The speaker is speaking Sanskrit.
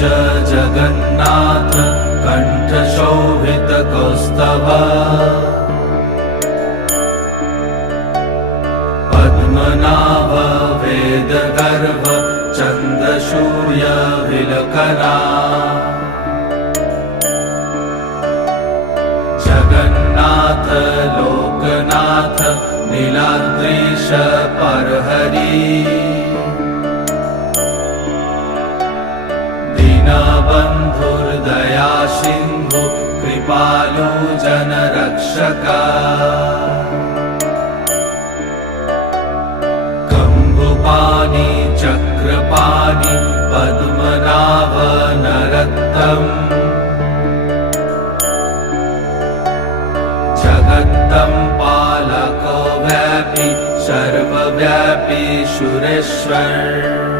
जगन्नाथ कण्ठशोभितकौस्तभ पद्मनाभ वेदगर्भ चन्द्रसूर्यविलकरा जगन्नाथ लोकनाथ नीलाद्रीश परहरि दीनबन्धुर्दया सिन्धु कृपालु जनरक्षक कम्बुपाणि चक्रपाणि पद्मनाभ नरोत्तम जगत्तं पालको व्यापी सर्वव्यापी सुरेश्वर